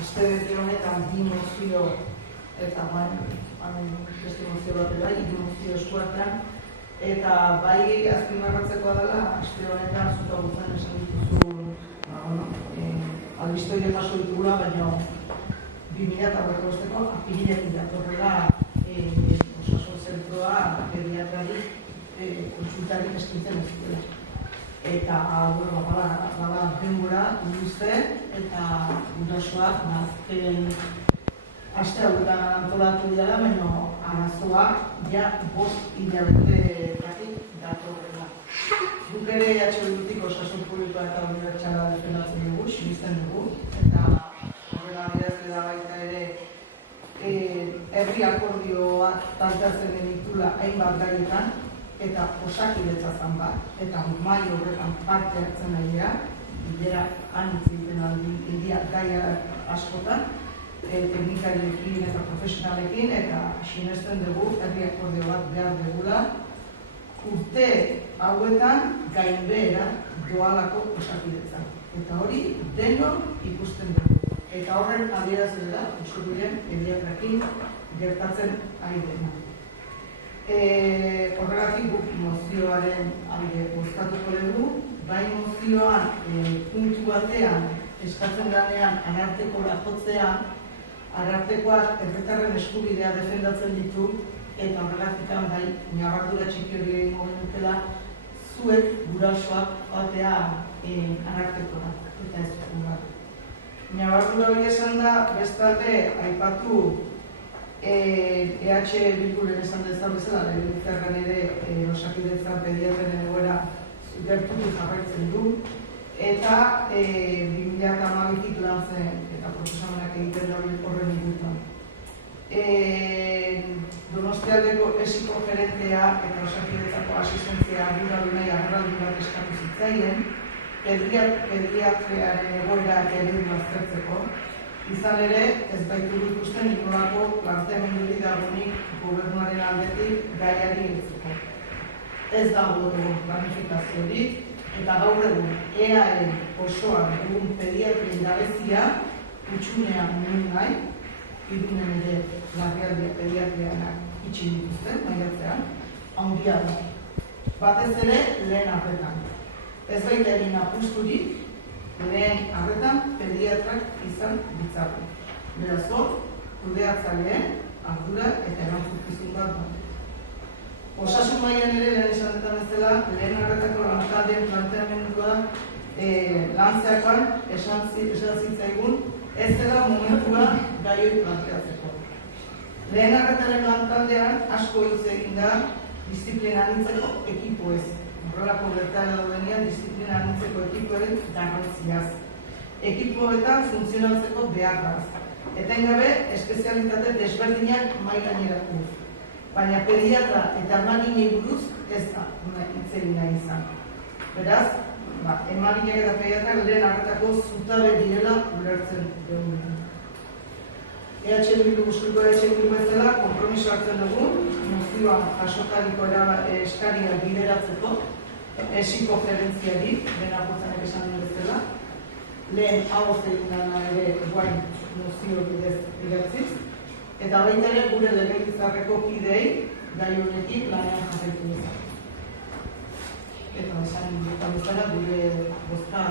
astebete honetan bi mozio eta beste mozio bat ere, hiru mozio eskuartean, eta bai azpimarratzekoa dela, aste honetan zuta guztien esan dituzu, albistoide jaso ditugula, baina 2025ko apiriletik datorrela osasun zentroa pediatrari kontsultarik eskaintzen ez dela. Eta, bada denbora, guzte, eta gurasoak nazken aste hauetan antolatu dira, baina arazoa ja 5 hilabetetatik datorrela. Guk ere Bildutik osasun publikoa eta unibertsala defendatzen dugu, sinesten dugu, eta horrela adierazle da baita ere herri akordioak planteatzen genitula hainbat gaietan, eta Osakidetza zan bat, eta mahai horretan parte hartzen nahi dira, bilera anitz egiten aldia gaia askotan, teknikariekin eta profesionalekin, eta sinesten dugu herri akordio bat behar dugula, urte hauetan gainbehera doalako Osakidetza. Eta hori denok ikusten dugu. Eta horren adierazle da, usubiren pediatrakin gertatzen ari dena. Horregatik guk mozioaren alde bozkatuko dugu, bai mozioan puntu batean eskatzen danean arartekora jotzea, arartekoak herritarren eskubidea defendatzen ditu, eta horregatik bai ñabardura txiki hori egingo genukela zuek gurasoak batea arartekora, eta ez dugu. Ñabardura hori esan da, bestalde aipatu Bilduren esan dezan bezala, legebiltzarrean ere Osakidetza pediatraren egoera gertutu jarraitzen du, eta 2012tik lan zen eta proposamenak egiten dabil horren inguruan. Donostialdeko esiko gerentea eta Osakidetzako asistentzia arduradunei agerraldi bat eskatu zitzaien, pediatriaren egoera eredu aztertzeko. Izan ere, ez baitu ikusten inolako planteamendurik dagoenik gobernuaren aldetik gaiari heltzeko. Ez dago planifikaziorik, eta gaur egun EAE osoan egun pediatrien gabezia utxunean nuen nahi, Irunen ere larrialdia pediatrianak itxi dituzten, maiatzean, handia da. Batez ere, lehen arretan. Ez baita egin apusturik, lehen arretan pediatrak izan ditzaten. Beraz hor, kudeatzaileen ardura eta erantzukizun bat da. Osasun mailan ere lehen esanetan bezala, lehen arretako lantaldeen planteamendua lantzeakoan esan zitzaigun ez dela momentua gai hori planteatzeko. Lehen arretaren lantaldean asko hitz egin da disiplina anitzeko ekipo ez. Horrelako gertara daudenean disiplina anitzeko ekipoaren garrantziaz. Ekipoetan funtzionaltzeko beharraz. Etengabe, espezialitate desberdinak mahai gaineratu. Baina pediatra eta emaginei buruz ez da hitz egin nahi izan. Beraz, emaginak eta pediatrak lehen arretako zutabe direla ulertzen dugu. Bildu bezala, konpromiso hartzen dugu, mozioan jasotariko eskaria bideratzeko, esiko gerentziari, dena portzanek esan duen bezala, lehen hau egin dena ere guain mozio bidez idatziz, eta baita ere gure legebiltzarreko kidei gai honekin lanean jarraitu dezak. Eta esan dut bezala gure bozka